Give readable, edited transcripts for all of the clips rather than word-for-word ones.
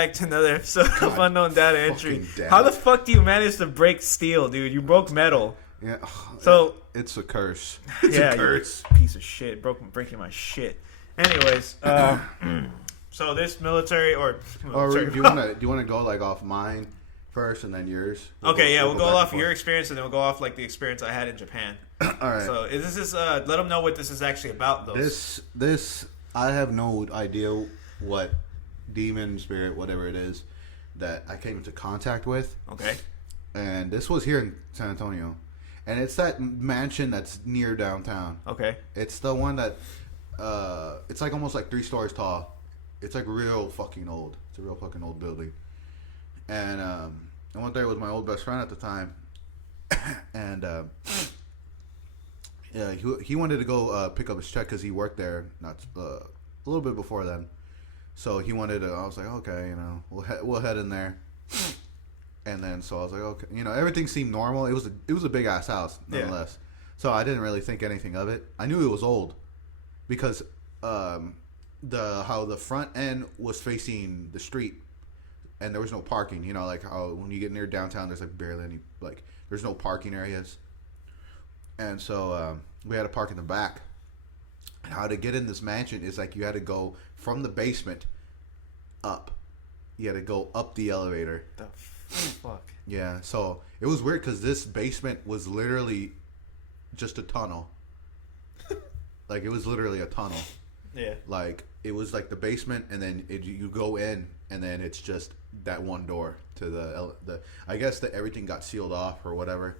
back to another episode of Unknown Data Entry. Damn. How the fuck do you manage to break steel, dude? You broke metal. Yeah. So it's a curse. It's a curse. Piece of shit. Breaking my shit. Anyways, so this military Or do you want to go like off mine first and then yours? We'll go off your experience and then we'll go off like the experience I had in Japan. All right. So this is let them know what this is actually about, though. This I have no idea what demon spirit, whatever it is, that I came into contact with. Okay. And this was here in San Antonio, and it's that mansion that's near downtown. Okay. It's the one that it's like almost like 3 stories tall. It's like real fucking old. It's a real fucking old building. And I went there with my old best friend at the time, and yeah, he wanted to go pick up his check because he worked there a little bit before then. So he wanted to. I was like, okay, you know, we'll head in there. And then so I was like, okay, you know, everything seemed normal. It was a big ass house, nonetheless. Yeah. So I didn't really think anything of it. I knew it was old because how the front end was facing the street, and there was no parking. You know, like how when you get near downtown, there's like barely any there's no parking areas. And so we had to park in the back. And how to get in this mansion is like you had to go from the basement up. You had to go up the elevator. The fuck? Yeah, so it was weird because this basement was literally just a tunnel. Like, it was literally a tunnel. Yeah. Like, it was like the basement, and then you go in, and then it's just that one door to the I guess that everything got sealed off or whatever.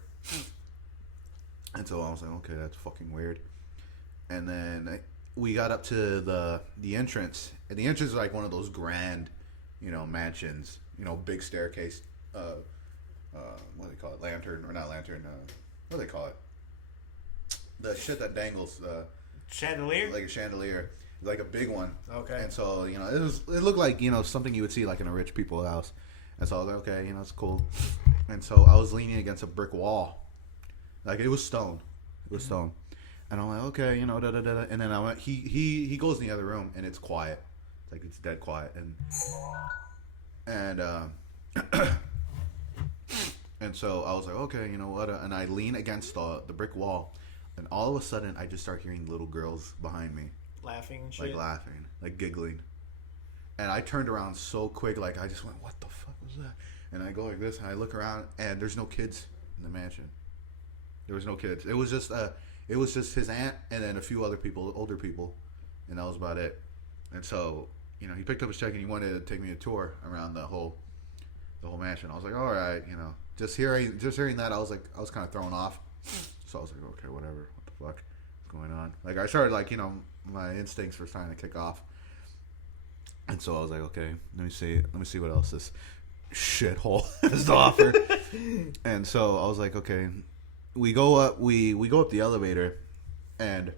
And so I was like, okay, that's fucking weird. And then we got up to the entrance, and the entrance is like one of those grand, you know, mansions, you know, big staircase. What do they call it? Lantern, or not lantern? What do they call it? The shit that dangles. Chandelier. Like a chandelier, like a big one. Okay. And so you know, it looked like, you know, something you would see like in a rich people's house. And so I was like, okay, you know, it's cool. And so I was leaning against a brick wall, like it was stone. It was stone. And I'm like, okay, you know, da da da. And then I went. He goes in the other room, and it's quiet. Like it's dead quiet. And and so I was like, okay, you know what? And I lean against the brick wall, and all of a sudden I just start hearing little girls behind me, laughing and shit. like laughing, like giggling. And I turned around so quick, like I just went, what the fuck was that? And I go like this, and I look around, and there's no kids in the mansion. There was no kids. It was just his aunt and then a few other people, older people, and that was about it. And so, you know, he picked up his check and he wanted to take me a tour around the whole mansion. I was like, all right, you know, just hearing that, I was kind of thrown off. So I was like, okay, whatever. What the fuck is going on? Like I started, like, you know, my instincts were starting to kick off. And so I was like, okay, let me see what else this shithole has to offer. And so I was like, okay, we go up the elevator, and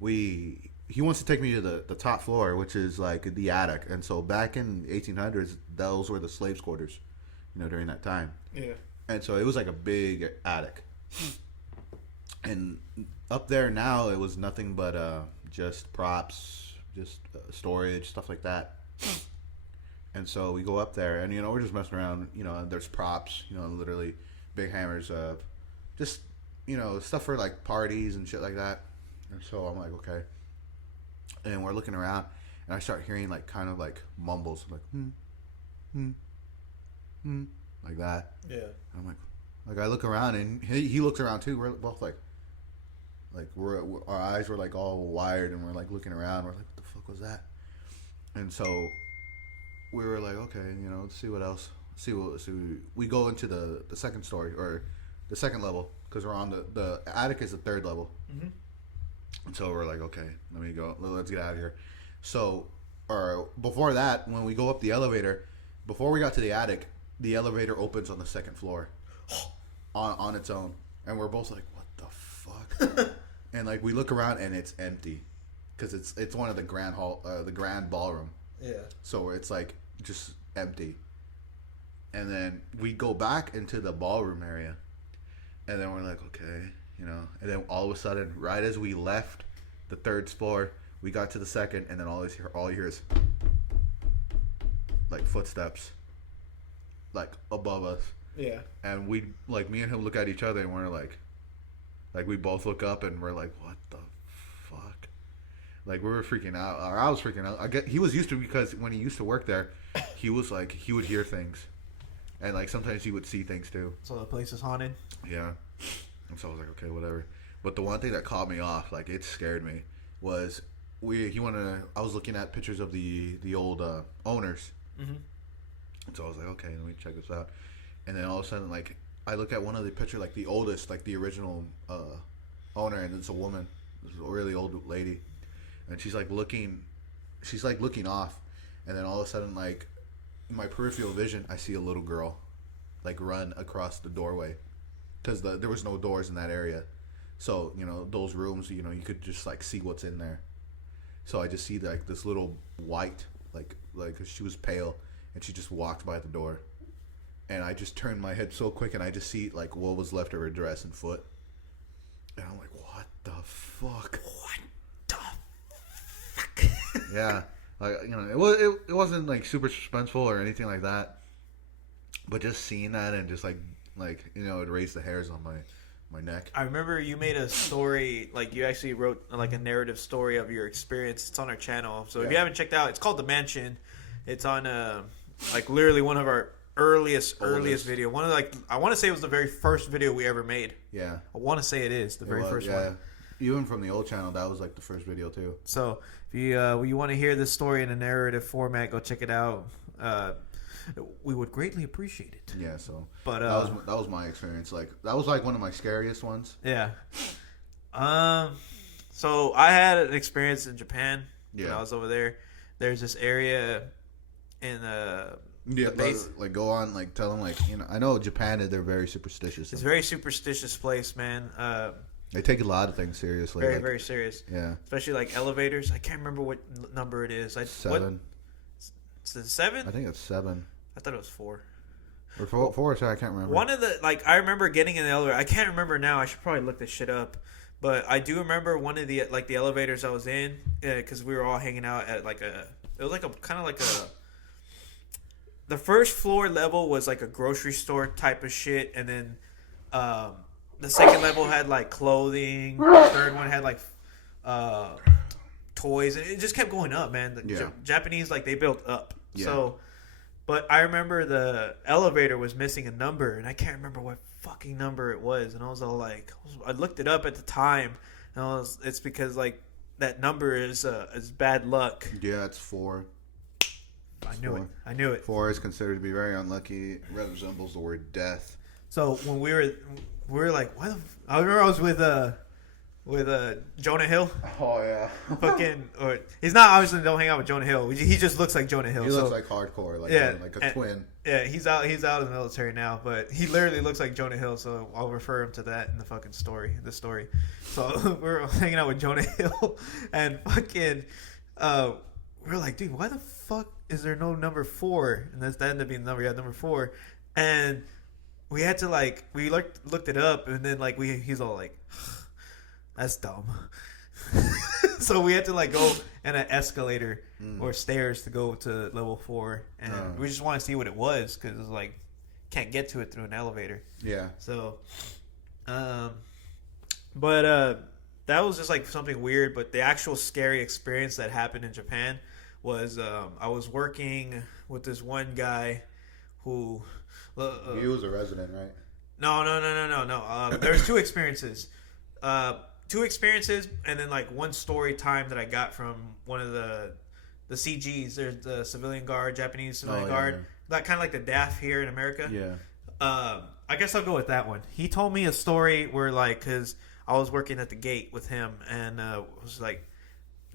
he wants to take me to the top floor, which is like the attic. And so back in 1800s, those were the slaves' quarters, you know, during that time. Yeah. And so it was like a big attic. And up there now, it was nothing but just props, just storage, stuff like that. And so we go up there, and, you know, we're just messing around. You know, there's props, you know, literally big hammers, just, you know, stuff for like parties and shit like that. And so I'm like, okay. And we're looking around, and I start hearing like kind of like mumbles, like like that. Yeah. And I'm like I look around, and he looks around too. We're both like our eyes were like all wired, and we're like looking around. We're like, what the fuck was that? And so we were like, okay, you know, let's see what else. We go into the second story, or the second level, because we're on the attic is the third level. Mm-hmm. And so we're like, okay, let's get out of here. So, or before that, when we go up the elevator, before we got to the attic, the elevator opens on the second floor on its own. And we're both like, what the fuck? And like we look around, and it's empty, because it's one of the grand ballroom. Yeah. So it's like just empty. And then we go back into the ballroom area, and then we're like, okay, you know. And then all of a sudden, right as we left the third floor, we got to the second, and then all you hear is like footsteps, like above us. Yeah. And we like me and him look at each other and we're like we both look up and we're like, what the fuck? Like we were freaking out. Or I was freaking out. I get he was used to because when he used to work there, he was like he would hear things, and like sometimes he would see things too. So the place is haunted. Yeah. And so I was like, okay, whatever. But the one thing that caught me off, like it scared me, was I was looking at pictures of the old owners. Mm-hmm. And so I was like, okay, let me check this out. And then all of a sudden, like I look at one of the pictures, like the oldest, like the original owner, and it's a woman, it's a really old lady, and she's like looking off, and then all of a sudden, like in my peripheral vision, I see a little girl, like run across the doorway, because there was no doors in that area, so those rooms, you could just like see what's in there. So I just see like this little white, like she was pale, and she just walked by the door. And I just turned my head so quick, and I just see like what was left of her dress and foot, and I'm like, "What the fuck? What the fuck?" Yeah, like it wasn't like super suspenseful or anything like that, but just seeing that and just like it raised the hairs on my neck. I remember you made a story, like you actually wrote like a narrative story of your experience. It's on our channel, so if you haven't checked out, it's called The Mansion. It's on like literally one of our earliest video. One of I want to say it was the very first video we ever made. Yeah, I want to say it is the very first one. Even from the old channel, that was like the first video too. So if you want to hear this story in a narrative format, go check it out. We would greatly appreciate it. Yeah. So, but that was my experience. Like that was like one of my scariest ones. Yeah. So I had an experience in Japan when I was over there. There's this area in like go on, like tell them, like I know Japan, they're very superstitious. It's a very superstitious place, man. They take a lot of things seriously. Very, very serious. Yeah. Especially like elevators. I can't remember what number it is. 7. Is it 7? I think it's 7. I thought it was 4. Or 4, sorry, I can't remember. One of the I remember getting in the elevator. I can't remember now. I should probably look this shit up. But I do remember one of the the elevators I was in, because we were all hanging out at it was like a kind of like a. The first floor level was like a grocery store type of shit, and then the second level had like clothing. The third one had like toys, and it just kept going up, man. The Japanese, they built up. Yeah. So, but I remember the elevator was missing a number, and I can't remember what fucking number it was, and I was all like, I looked it up at the time, and it's because that number is bad luck. Yeah, it's 4. I knew it. 4 is considered to be very unlucky. It resembles the word death. So when we were like, why the? I remember I was with Jonah Hill. Oh yeah. He's not, obviously don't hang out with Jonah Hill. He just looks like Jonah Hill. He looks like hardcore, like a twin. Yeah, he's out of the military now, but he literally looks like Jonah Hill. So I'll refer him to that in the fucking story. So we're hanging out with Jonah Hill, and fucking. We're like, dude, why the fuck is there no number 4? And that ended up being the number. Yeah, number 4. And we had to we looked it up, and then he's all like, that's dumb. So we had to go in an escalator or stairs to go to level 4, and we just want to see what it was, because it's can't get to it through an elevator. Yeah. So, but that was just something weird. But the actual scary experience that happened in Japan was I was working with this one guy who he was a resident, right? No. There's 2 experiences. 2 experiences, and then one story time that I got from one of the CGs. There's the civilian guard, Japanese civilian guard. Yeah. That kind of like the DAF here in America. Yeah. I guess I'll go with that one. He told me a story where because I was working at the gate with him, and it was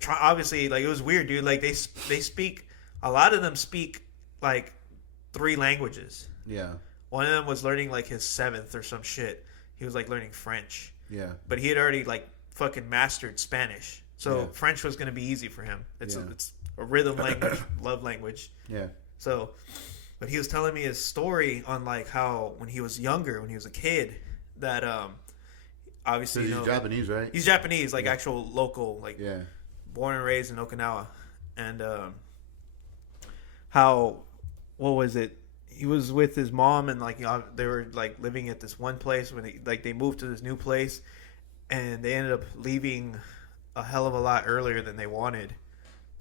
obviously it was weird, dude. They speak, a lot of them speak 3 languages. Yeah. One of them was learning his 7th or some shit. He was learning French. Yeah. But he had already fucking mastered Spanish. So French was going to be easy for him. It's a rhythm language, love language. Yeah. So, but he was telling me his story on how when he was younger, when he was a kid, that obviously he's Japanese, right? He's Japanese, actual local, born and raised in Okinawa, and how what was it? He was with his mom, and like they were like living at this one place when they moved to this new place, and they ended up leaving a hell of a lot earlier than they wanted.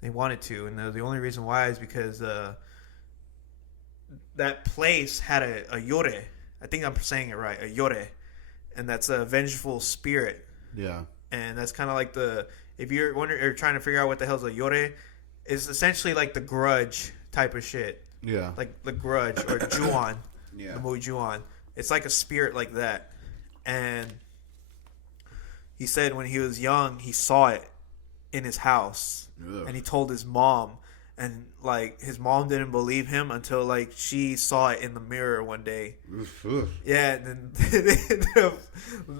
They wanted to, and the only reason why is because that place had a yore. I think I'm saying it right, a yore, and that's a vengeful spirit. Yeah. And that's kind of like if you're wondering or trying to figure out what the hell's a yore, it's essentially like the Grudge type of shit. Yeah. Like the Grudge or Ju-on. Yeah. The movie Ju-on. It's like a spirit like that. And he said when he was young, he saw it in his house. Ugh. And he told his mom. And, like, his mom didn't believe him until, like, she saw it in the mirror one day. Oof. Yeah, and then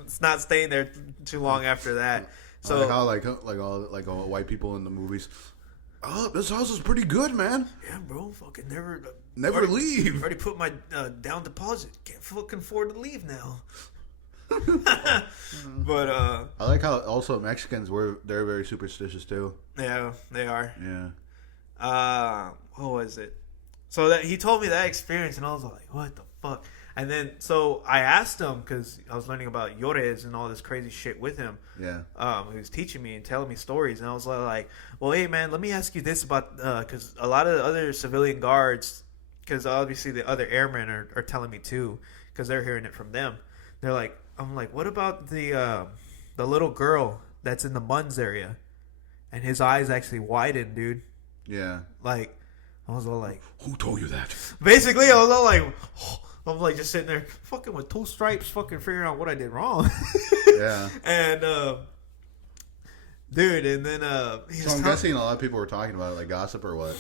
it's not staying there too long after that. So how all white people in the movies. Oh, this house is pretty good, man. Yeah, bro. Fucking never leave. Already put my down deposit. Can't fucking afford to leave now. But I like how also Mexicans they're very superstitious too. Yeah, they are. Yeah. What was it? So that he told me that experience, and I was like, "What the fuck?" And then so I asked him because I was learning about yores and all this crazy shit with him. Yeah. He was teaching me and telling me stories, and I was like, "Well, hey man, let me ask you this about because a lot of the other civilian guards, because obviously the other airmen are telling me too, because they're hearing it from them. They're like, I'm like, what about the little girl that's in the Munz area, and his eyes actually widened, dude." Yeah. Like, I was all like, "Who told you that?" Basically, I was all like, I'm like just sitting there, fucking with 2 stripes, fucking figuring out what I did wrong. Yeah. And, dude, and then, so I'm guessing a lot of people were talking about it, like gossip or what?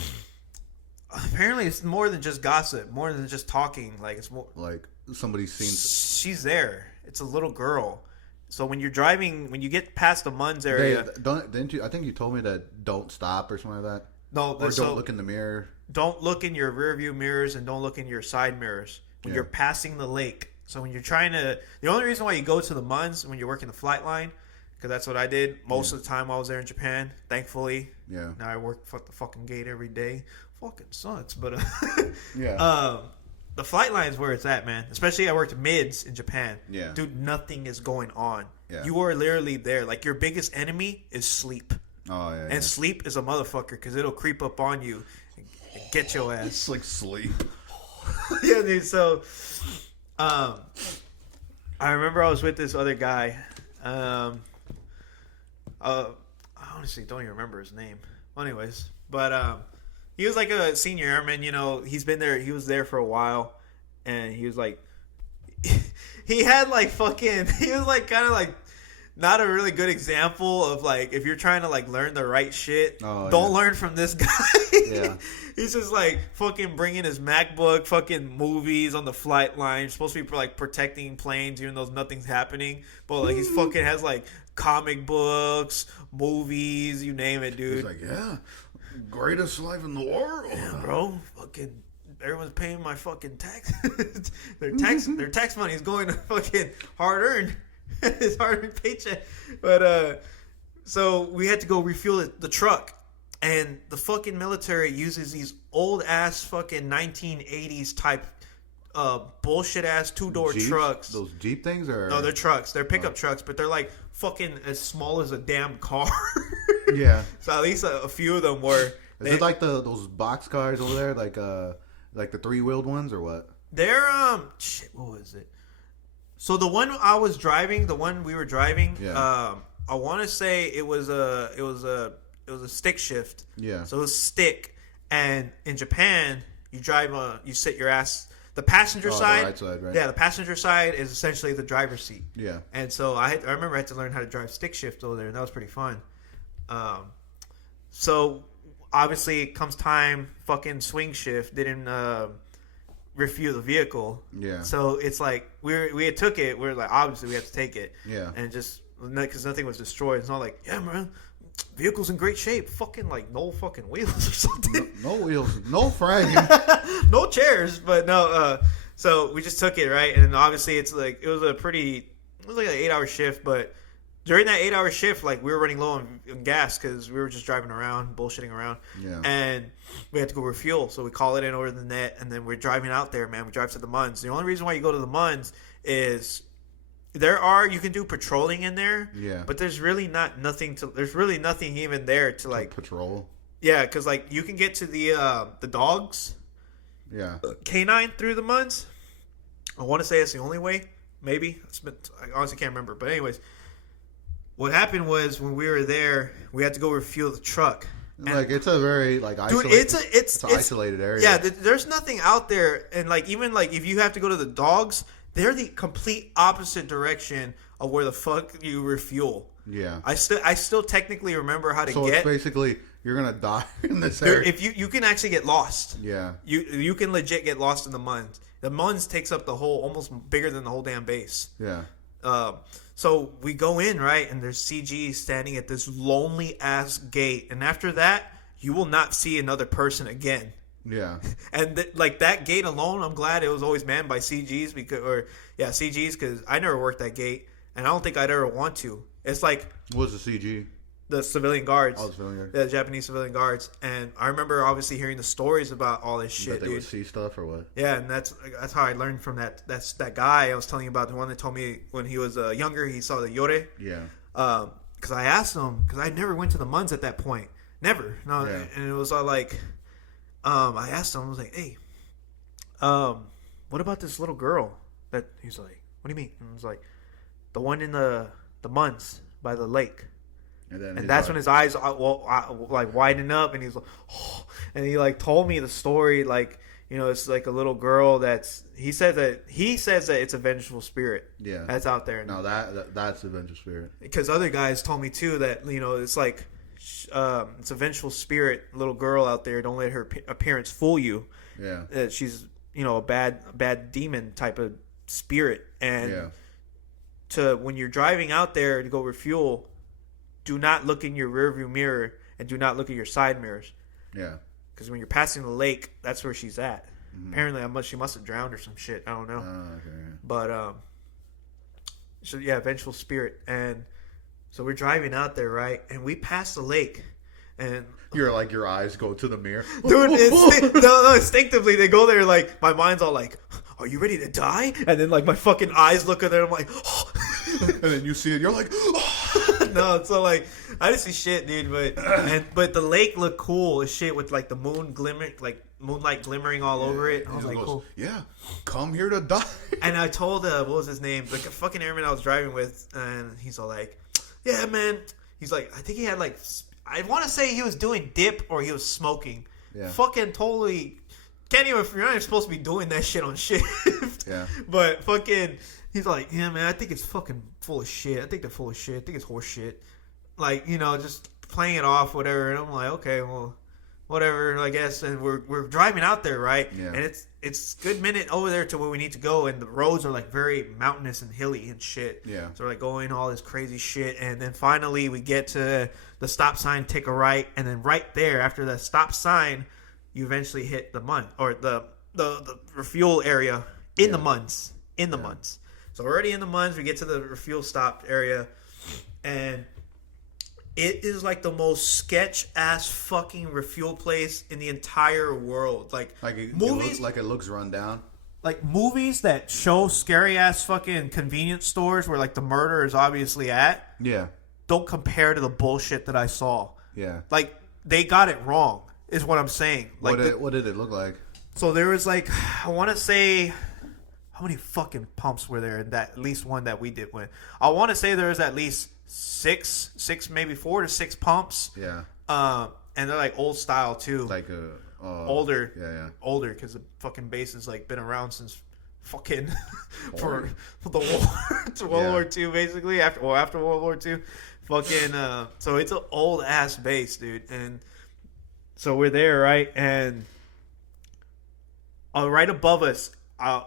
Apparently, it's more than just gossip, more than just talking. Like, it's more like somebody's seen. She's there. It's a little girl. So when you're driving, when you get past the Munz area, didn't you? I think you told me that don't stop or something like that. No, or don't look in the mirror. Don't look in your rear view mirrors and don't look in your side mirrors when you're passing the lake. So when you're trying to, the only reason why you go to the Munz when you're working the flight line, because that's what I did most of the time while I was there in Japan. Thankfully, yeah. Now I work at the fucking gate every day. Fucking sucks, but yeah. The flight line is where it's at, man. Especially I worked mids in Japan. Yeah, dude, nothing is going on. Yeah. You are literally there. Like your biggest enemy is sleep. Oh yeah. And sleep is a motherfucker because it'll creep up on you and get your ass. It's like sleep. Yeah, dude. So, I remember I was with this other guy. I honestly don't even remember his name. Anyways, but he was like a senior airman. You know, he's been there. He was there for a while, and he was like, he had like fucking. He was like kind of like. Not a really good example of like if you're trying to like learn the right shit, don't learn from this guy. Yeah, he's just like fucking bringing his MacBook, fucking movies on the flight line. You're supposed to be like protecting planes, even though nothing's happening. But like he's fucking has like comic books, movies, you name it, dude. He's like, yeah, greatest life in the world, yeah, bro. Fucking everyone's paying my fucking tax. their tax money is going to fucking hard earned. His hard paycheck. But so we had to go refuel the truck, and the fucking military uses these old ass fucking 1980s type bullshit ass 2-door trucks. Those Jeep things, or no, they're trucks. They're pickup trucks, but they're like fucking as small as a damn car. Yeah. So at least a few of them were. Is it like those box cars over there, like the 3-wheeled ones, or what? They're shit. What was it? So the one I was driving, the one we were driving, I want to say it was a stick shift. Yeah. So it was stick, and in Japan, you drive you sit your ass. The passenger side, the right side, right? Yeah, the passenger side is essentially the driver's seat. Yeah. And so I remember I had to learn how to drive stick shift over there, and that was pretty fun. So obviously, it comes time, fucking swing shift didn't. Refuel the vehicle. Yeah. So it's like we had took it. We're like, obviously we have to take it. Yeah. And just because nothing was destroyed, it's not like, yeah, man, vehicle's in great shape. Fucking like no fucking wheels or something. No wheels, no frame, no chairs. But no. So we just took it, right, and obviously it was like an 8-hour shift, but during that 8-hour shift, like we were running low on gas because we were just driving around, bullshitting around, and we had to go refuel. So we call it in over the net, and then we're driving out there, man. We drive to the Munns. The only reason why you go to the Munns is you can do patrolling in there, but there's really nothing even there to like patrol. Yeah, because like you can get to the dogs, canine through the Munns. I want to say it's the only way. Maybe I honestly can't remember. But anyways, what happened was when we were there, we had to go refuel the truck. And like it's a very like isolated, it's an isolated area. Yeah, there's nothing out there, and like even like if you have to go to the dogs, they're the complete opposite direction of where the fuck you refuel. Yeah, I still technically remember how to get. So it's basically you're gonna die in this area. If you can actually get lost. Yeah, you can legit get lost in the Munns. The Munns takes up the whole, almost bigger than the whole damn base. Yeah. So we go in, right, and there's CG standing at this lonely ass gate, and after that, you will not see another person again. Yeah. And like that gate alone, I'm glad it was always manned by CGs CGs because I never worked that gate, and I don't think I'd ever want to. It's like what was the CG? The civilian guards. Oh, the civilian guards. The Japanese civilian guards. And I remember obviously hearing the stories about all this shit, that they would see stuff or what? Yeah, and that's how I learned from that. That's that guy I was telling you about, the one that told me when he was younger, he saw the Yore. Yeah. Because I asked him, because I never went to the Munns at that point. Never. No. Yeah. And it was all like, I asked him, I was like, hey, what about this little girl? That he's like, what do you mean? And I was like, the one in the Munns by the lake. And that's when his eyes like widen up, and he's like, oh, and he like told me the story, like, you know, it's like a little girl he says that it's a vengeful spirit. Yeah, that's out there. No, that's a vengeful spirit. Because other guys told me too that, you know, it's like it's a vengeful spirit, little girl out there. Don't let her appearance fool you. Yeah, she's, you know, a bad demon type of spirit, and when you're driving out there to go refuel, do not look in your rearview mirror and do not look at your side mirrors. Yeah. Because when you're passing the lake, that's where she's at. Mm-hmm. Apparently, she must have drowned or some shit. I don't know. Okay. But, so yeah, vengeful spirit. And so we're driving out there, right? And we pass the lake. And you're like, your eyes go to the mirror. Dude, instinctively, they go there, like, my mind's all like, are you ready to die? And then, like, my fucking eyes look at there, I'm like, oh. And then you see it, you're like, oh. No, so like I didn't see shit, dude, but the lake looked cool as shit with like the moon glimmer, like moonlight glimmering all over it. I was like, cool. Yeah, come here to die. And I told what was his name, like a fucking airman I was driving with, and he's all like, yeah, man. He's like, I think he had like, I want to say he was doing dip or he was smoking. Yeah. Fucking totally can't even. You're not even supposed to be doing that shit on shift. Yeah. But fucking. He's like, yeah, man, I think it's fucking full of shit. I think they're full of shit. I think it's horse shit. Like, you know, just playing it off, whatever. And I'm like, okay, well, whatever, I guess. And we're driving out there, right? Yeah. And it's a good minute over there to where we need to go. And the roads are, like, very mountainous and hilly and shit. Yeah. So we're, like, going all this crazy shit. And then finally we get to the stop sign, take a right. And then right there, after the stop sign, you eventually hit the Munn, or the refuel area in the Munns. In the Munns. So we're already in the Munns. We get to the refuel stop area, and it is like the most sketch ass fucking refuel place in the entire world. Like movies, it looks run down. Like movies that show scary ass fucking convenience stores where like the murder is obviously at. Yeah. Don't compare to the bullshit that I saw. Yeah. Like they got it wrong, is what I'm saying. Like what did it look like? So there was like, I want to say. How many fucking pumps were there in that, at least one that we did win? I want to say there was at least six, maybe 4 to 6 pumps. Yeah. And they're like old style too. Like older. Yeah. Older, because the fucking base has like been around since fucking for the war, World War II basically. After World War II, fucking. So it's an old ass base, dude. And so we're there, right? And right above us.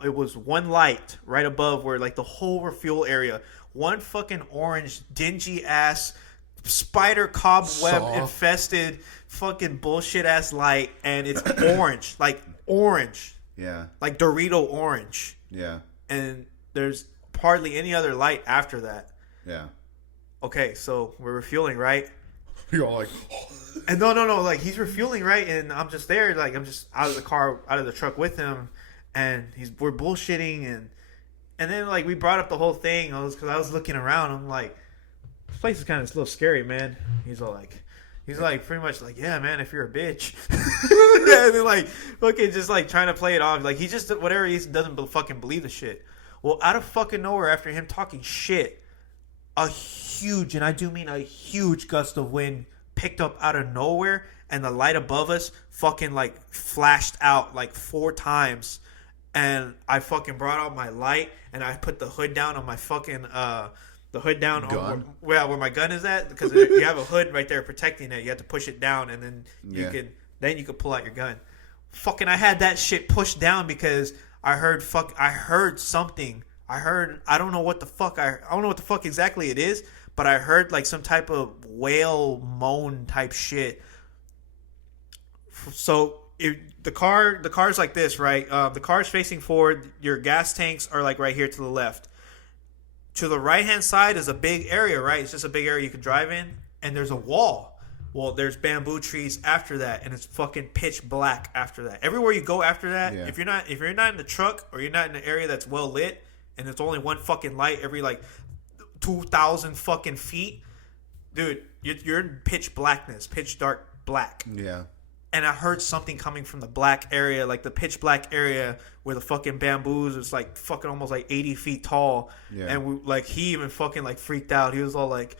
It was one light right above where like the whole refuel area, one fucking orange dingy ass spider cobweb infested fucking bullshit ass light, and it's orange, like orange, like Dorito orange, yeah, and there's hardly any other light after that, yeah. okay, so we're refueling, right? You're all like, and no, like he's refueling, right? And I'm just there, like I'm just out of the truck with him, and we're bullshitting, and then like we brought up the whole thing. Because I was looking around, I'm like, this place is kind of a little scary, man. He's like pretty much like, yeah, man, if you're a bitch. And then like fucking just like trying to play it off, like he just whatever he doesn't fucking believe the shit. Well, out of fucking nowhere, after him talking shit, a huge, and I do mean a huge gust of wind picked up out of nowhere, and the light above us fucking like flashed out like 4 times, and I fucking brought out my light and I put the hood down on my fucking the hood down on where my gun is at, because you have a hood right there protecting it. You have to push it down, and then you can pull out your gun. Fucking, I had that shit pushed down because I heard something. I don't know what the fuck I don't know what the fuck exactly it is, but I heard like some type of whale moan type shit. So the car's like this, right? The car's facing forward. Your gas tanks are like right here to the left. To the right hand side is a big area, right? It's just a big area you can drive in, and there's a wall. Well, there's bamboo trees after that, and it's fucking pitch black after that. Everywhere you go after that, if you're not in the truck or you're not in an area that's well lit, and there's only one fucking light every like 2,000 fucking feet, dude, you're in pitch blackness, pitch dark black. Yeah. And I heard something coming from the black area, like the pitch black area where the fucking bamboos is like fucking almost like 80 feet tall. Yeah. And he even fucking like freaked out. He was all like,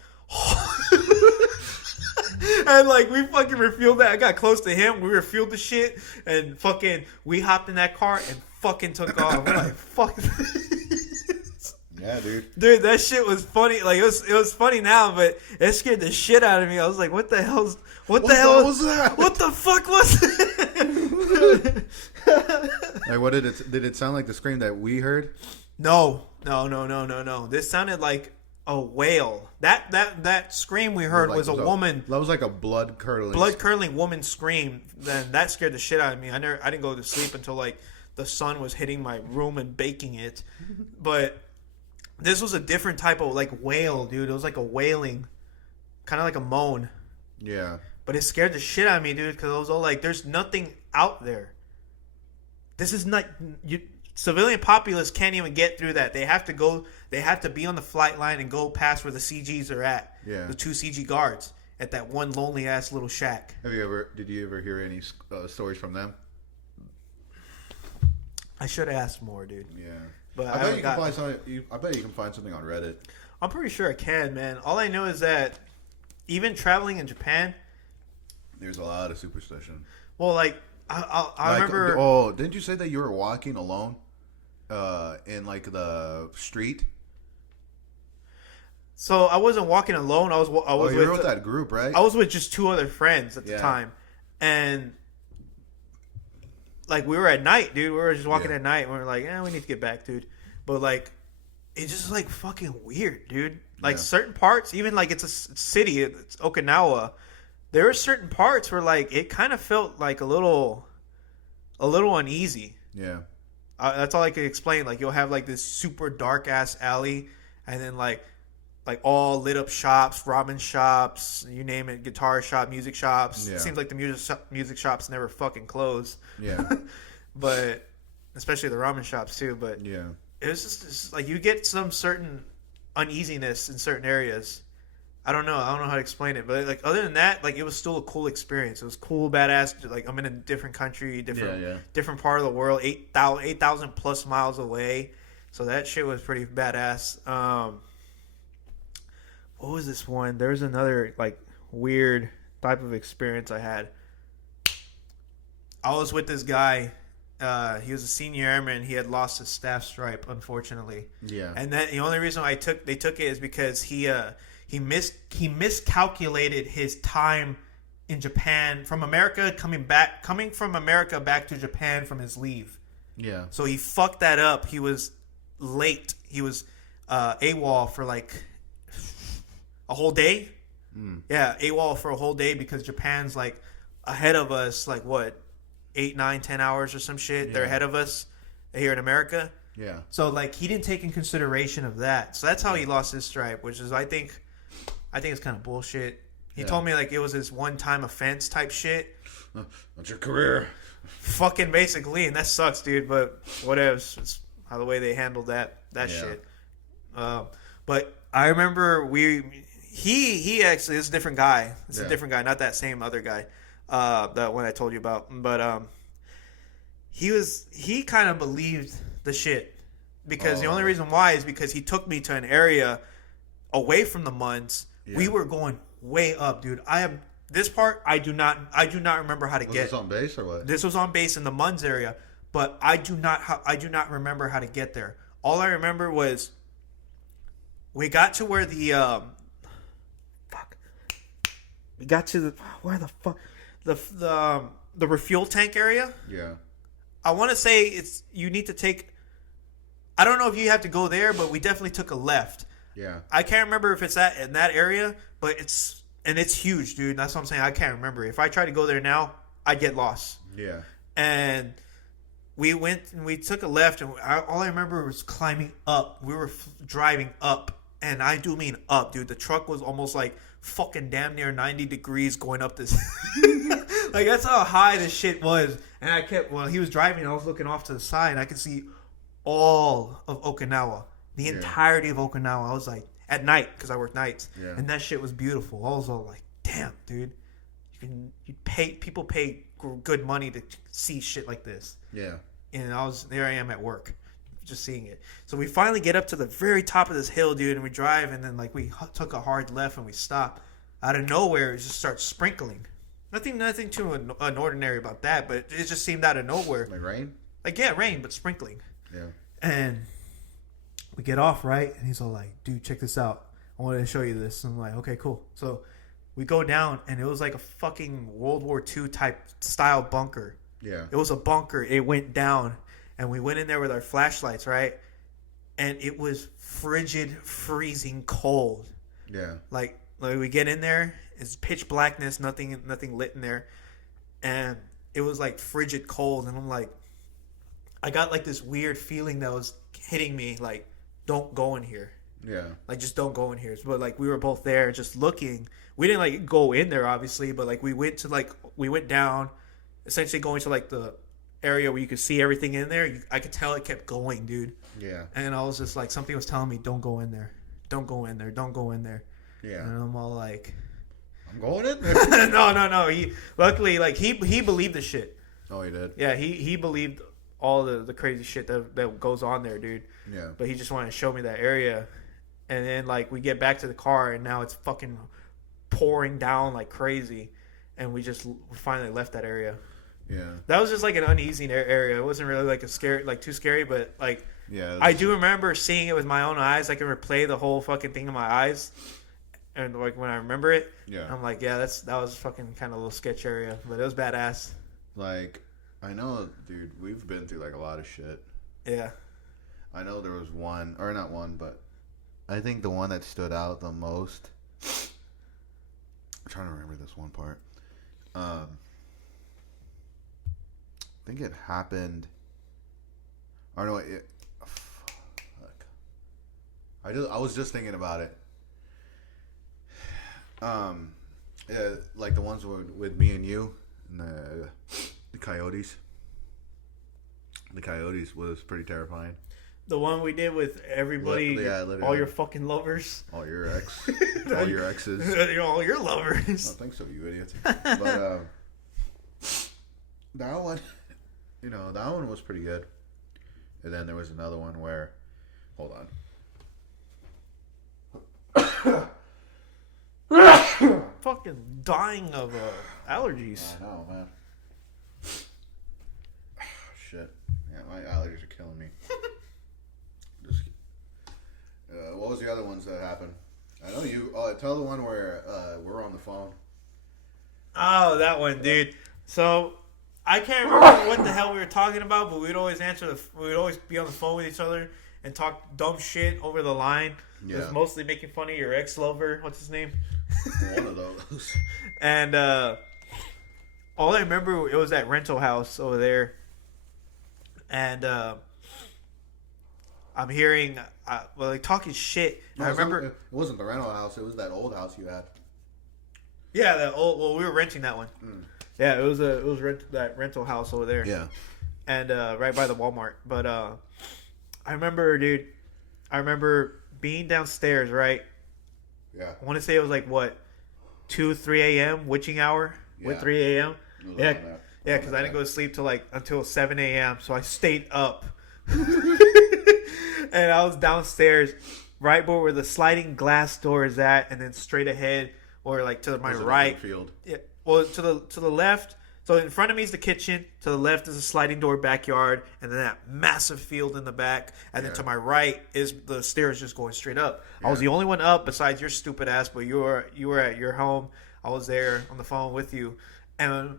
and like we fucking refueled that. I got close to him. We refueled the shit, and fucking we hopped in that car and fucking took off. We're like, fuck. Yeah, dude. Dude, that shit was funny. Like it was funny now, but it scared the shit out of me. I was like, what the hell was that? What the fuck was that? Like, what did it sound like the scream that we heard? No. This sounded like a whale. That scream we heard was a woman. That was like a blood curdling woman scream. Then that scared the shit out of me. I didn't go to sleep until like the sun was hitting my room and baking it. But this was a different type of like wail, dude. It was like a wailing, kind of like a moan. Yeah. But it scared the shit out of me, dude, because I was all like, "There's nothing out there. This is not civilian populace can't even get through that. They have to go. They have to be on the flight line and go past where the CGs are at. Yeah. The 2 CG guards at that one lonely ass little shack. Did you ever hear any stories from them? I should have asked more, dude. Yeah. But I bet you can find something. I bet you can find something on Reddit. I'm pretty sure I can, man. All I know is that even traveling in Japan, there's a lot of superstition. Well, like I remember. Oh, didn't you say that you were walking alone, in like the street? So I wasn't walking alone. I was you were with that group, right? I was with just 2 other friends at the time, and like we were at night, dude. We were just walking at night, and we were like, we need to get back, dude. But like, it's just like fucking weird, dude. Like certain parts, even like it's a city, it's Okinawa. There are certain parts where like it kind of felt like a little uneasy. Yeah. That's all I could explain. Like you'll have like this super dark ass alley, and then like all lit up shops, ramen shops, you name it, guitar shop, music shops. Yeah. It seems like the music shops never fucking close. Yeah. But especially the ramen shops too. But yeah, it was just like you get some certain uneasiness in certain areas. I don't know how to explain it, but like other than that, like it was still a cool experience. It was cool, badass. Like I'm in a different country, different part of the world, 8,000 plus miles away. So that shit was pretty badass. What was this one? There was another like weird type of experience I had. I was with this guy. He was a senior airman. He had lost his staff stripe, unfortunately. Yeah. And that the only reason they took it is because he miscalculated his time in Japan from America coming from America back to Japan from his leave. Yeah. So he fucked that up. He was late. He was AWOL for like a whole day. Yeah, AWOL for a whole day because Japan's like ahead of us, like what, 8, 9, 10 hours or some shit. Yeah. They're ahead of us here in America. Yeah. So like he didn't take in consideration of that. So that's how he lost his stripe, which is I think I think it's kind of bullshit. He Yeah. told me like it was this one-time offense type shit. That's your career. Fucking basically, and that sucks, dude. But whatever. It's how the way they handled that shit. But I remember he actually is a different guy. It's a different guy, not that same other guy. That one I told you about. But he kind of believed the shit because the only reason why is because he took me to an area away from the Muns. Yeah. We were going way up, dude. This part I do not remember how to get. Was this on base or what? This was on base in the Muns area, but I do not remember how to get there. All I remember was we got to where the we got to the refuel tank area. Yeah. I want to say you need to take. I don't know if you have to go there, but we definitely took a left. Yeah. I can't remember if it's in that area, but it's huge, dude. That's what I'm saying. I can't remember. If I try to go there now, I'd get lost. Yeah. And we went and we took a left, and all I remember was climbing up. We were driving up, and I do mean up, dude. The truck was almost like fucking damn near 90 degrees going up this. Like, that's how high this shit was. And while he was driving, I was looking off to the side, and I could see all of Okinawa. The entirety of Okinawa. I was like, at night, because I work nights. Yeah. And that shit was beautiful. I was all like, damn, dude. People pay good money to see shit like this. Yeah. And there I am at work, just seeing it. So we finally get up to the very top of this hill, dude, and we drive, and then like we took a hard left and we stop. Out of nowhere, it just starts sprinkling. Nothing too unordinary about that, but it just seemed out of nowhere. Like rain? Like, yeah, rain, but sprinkling. Yeah. And we get off, right? And he's all like, dude, check this out. I wanted to show you this. And I'm like, okay, cool. So we go down, and it was like a fucking World War II type style bunker. Yeah. It was a bunker. It went down, and we went in there with our flashlights, right? And it was frigid, freezing cold. Yeah. Like we get in there, it's pitch blackness, nothing lit in there. And it was like frigid cold. And I'm like, I got like this weird feeling that was hitting me, like, don't go in here. Yeah. Like, just don't go in here. But like, we were both there just looking. We didn't like go in there, obviously, but like we went down, essentially going to like the area where you could see everything in there. I could tell it kept going, dude. Yeah. And I was just like, something was telling me, don't go in there. Don't go in there. Don't go in there. Yeah. And I'm all like, I'm going in there. No. He luckily, like, he believed the shit. Oh, he did? Yeah, he believed all the crazy shit that goes on there, dude. Yeah. But he just wanted to show me that area. And then, like, we get back to the car, and now it's fucking pouring down like crazy. And we finally left that area. Yeah. That was just like an uneasy area. It wasn't really like too scary, but like, yeah, I do remember seeing it with my own eyes. I can replay the whole fucking thing in my eyes. And like when I remember it, yeah, I'm like, yeah, that was fucking kind of a little sketch area, but it was badass. Like, I know, dude, we've been through like a lot of shit. Yeah. I know there was one, or not one, but I think the one that stood out the most. I'm trying to remember this one part. I think it happened. Or no, fuck. I was just thinking about it. Yeah, like the ones with me and you and the coyotes. The coyotes was pretty terrifying. The one we did with everybody, all your fucking lovers, all your exes, all your lovers. I think so, you idiots. But that one, that one was pretty good. And then there was another one where, hold on. Fucking dying of allergies. I know, man. Shit. Yeah, my allergies are killing me. What was the other ones that happened? I know you. Tell the one where we're on the phone. Oh, that one, dude. So I can't remember what the hell we were talking about, but we'd always we'd always be on the phone with each other and talk dumb shit over the line. Yeah. It was mostly making fun of your ex-lover. What's his name? One of those. And all I remember, it was that rental house over there. And I'm hearing, like talking shit. No, I remember it wasn't the rental house. It was that old house you had. Yeah, that old. Well, we were renting that one. Yeah, it was that rental house over there. Yeah, and right by the Walmart. But I remember, dude. I remember being downstairs. Right. Yeah. I want to say it was like what, 2, 3 a.m. witching hour. With 3 a.m. Yeah, yeah, because I didn't go to sleep till like until 7 a.m. So I stayed up, and I was downstairs, right where the sliding glass door is at, and then straight ahead. Or like to my right, field. Yeah. Well, to the left. So in front of me is the kitchen. To the left is a sliding door backyard, and then that massive field in the back. And then to my right is the stairs just going straight up. Yeah. I was the only one up besides your stupid ass, but you were at your home. I was there on the phone with you, and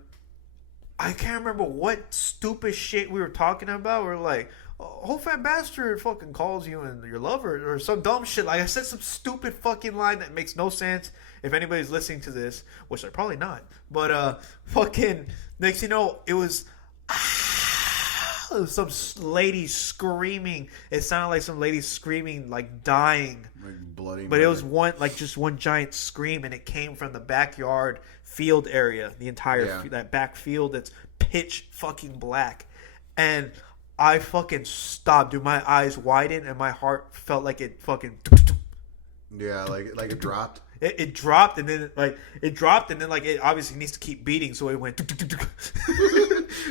I can't remember what stupid shit we were talking about. We were like, whole fat bastard fucking calls you and your lover or some dumb shit. Like I said some stupid fucking line that makes no sense. If anybody's listening to this, which they're probably not, but fucking next you know, it was some lady screaming. It sounded like some lady screaming, like dying, like bloody. But it was just one giant scream, and it came from the backyard field area, the entire that back field that's pitch fucking black, and I fucking stopped, dude. My eyes widened, and my heart felt like it fucking. Yeah, like it dropped. It dropped and then it obviously needs to keep beating, so it went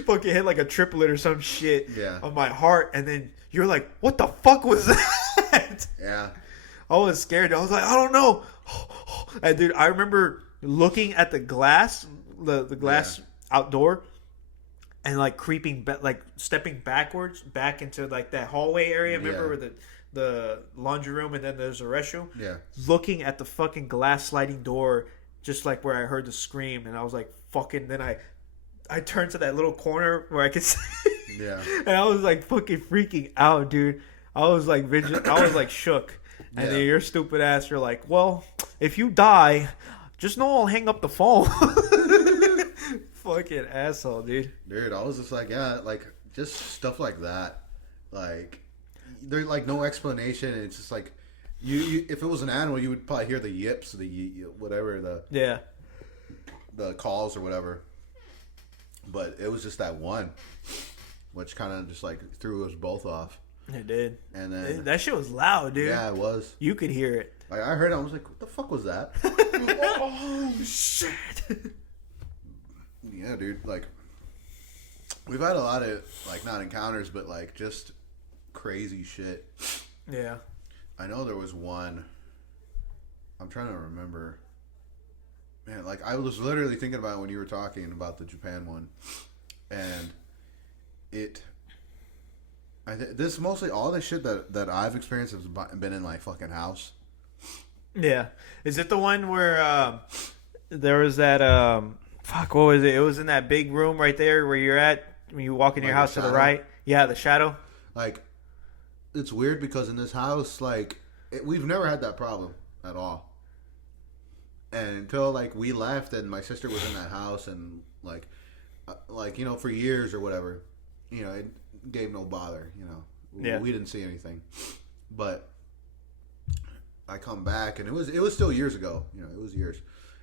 fucking hit like a triplet or some shit on my heart, and then you're like, what the fuck was that? Yeah. I was scared. I was like, I don't know. And dude, I remember looking at the glass, the glass outdoor, and like creeping like stepping backwards back into like that hallway area. Remember where the laundry room and then there's a restroom. Yeah. Looking at the fucking glass sliding door, just like where I heard the scream, and I was like, fucking. Then I turned to that little corner where I could see. Yeah. And I was like fucking freaking out, dude. I was like I was like shook. And then your stupid ass, you're like, well, if you die, just know I'll hang up the phone. Fucking asshole, dude. Dude, I was just like, like just stuff like that, like. There's like no explanation. It's just like you if it was an animal, you would probably hear the yips, whatever the calls or whatever. But it was just that one, which kind of just like threw us both off. It did. And then that shit was loud, dude. Yeah, it was. You could hear it. Like I heard it, I was like, what the fuck was that? Oh shit. Yeah, dude. Like we've had a lot of like not encounters, but like just crazy shit. Yeah. I know there was one. I'm trying to remember. Man, like I was literally thinking about it when you were talking about the Japan one, and this mostly all the shit that I've experienced has been in my fucking house. Yeah. Is it the one where there was that fuck? What was it? It was in that big room right there where you're at when you walk in your house to the right. Yeah, the shadow. Like. It's weird because in this house, like, we've never had that problem at all. And until, like, we left and my sister was in that house and, like, you know, for years or whatever, you know, it gave no bother, you know. Yeah. We didn't see anything. But I come back and it was still years ago, you know, it was years.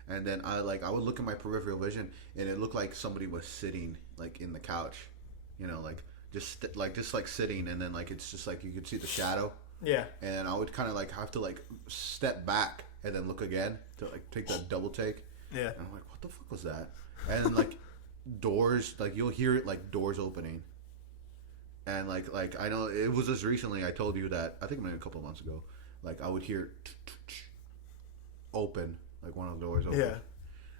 And then I would look at my peripheral vision and it looked like somebody was sitting, like, in the couch, you know, like. Just sitting, and then like it's just like you could see the shadow. Yeah. And I would kind of like have to like step back and then look again to like take that double take. Yeah. And I'm like, what the fuck was that? And then like doors, like you'll hear it like doors opening. And like I know it was just recently I told you that I think maybe a couple of months ago, like I would hear open, like one of the doors open. Yeah.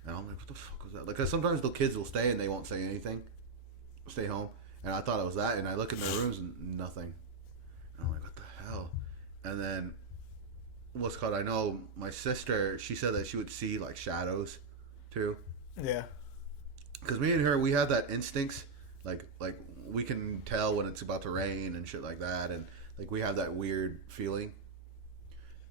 And I'm like, what the fuck was that? Like, 'cause sometimes the kids will stay and they won't say anything, stay home. And I thought it was that, and I look in their rooms and nothing. And I'm like, what the hell? And then, I know my sister, she said that she would see, like, shadows, too. Yeah. Because me and her, we have that instincts. Like we can tell when it's about to rain and shit like that. And, like, we have that weird feeling.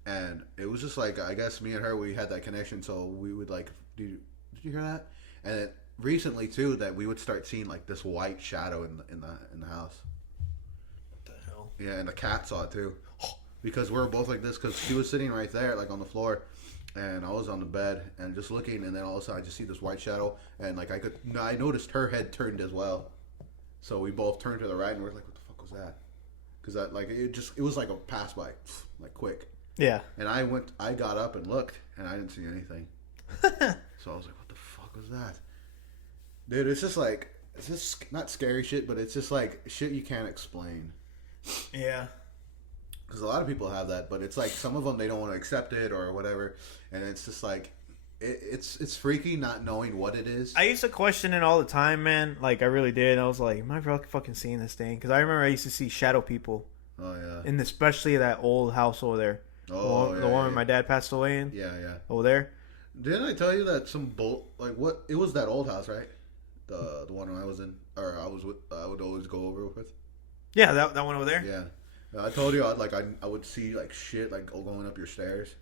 And it was just, like, I guess me and her, we had that connection. So we would, like, did you hear that? And it... Recently too, that we would start seeing like this white shadow in the house. What the hell? Yeah, and the cat saw it too. Because we were both like this, because she was sitting right there, like on the floor, and I was on the bed and just looking, and then all of a sudden I just see this white shadow, and like I noticed her head turned as well. So we both turned to the right, and we're like, "What the fuck was that?" Because that like it was like a pass by, like quick. Yeah. And I got up and looked, and I didn't see anything. So I was like, "What the fuck was that?" Dude, it's just not scary shit, but it's just like shit you can't explain. Yeah. Because a lot of people have that, but it's like some of them they don't want to accept it or whatever, and it's just like it's freaky not knowing what it is. I used to question it all the time, man. Like I really did. I was like, am I fucking seeing this thing? Because I remember I used to see shadow people. Oh yeah. And especially that old house over there. Oh the one where my dad passed away in. Yeah. Over there. Didn't I tell you that what it was that old house, right? The one I was in, or I would always go over with. Yeah, that one over there. Yeah. I told you I would see like shit like going up your stairs.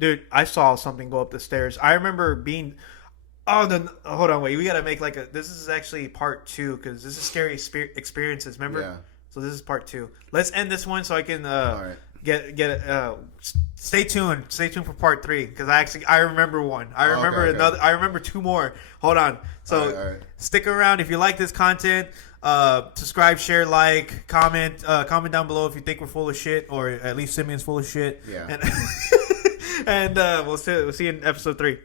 Dude, I saw something go up the stairs. I remember being. Oh, hold on, wait. We gotta make like a. This is actually part 2 because this is scary experiences. Remember? Yeah. So this is part 2. Let's end this one so I can All right. get. Stay tuned. Stay tuned for part 3 because I remember one. I remember okay. another. I remember 2 more. Hold on. So all right. Stick around if you like this content. Subscribe, share, like, comment down below if you think we're full of shit or at least Simeon's full of shit. Yeah. And we'll see you in episode 3.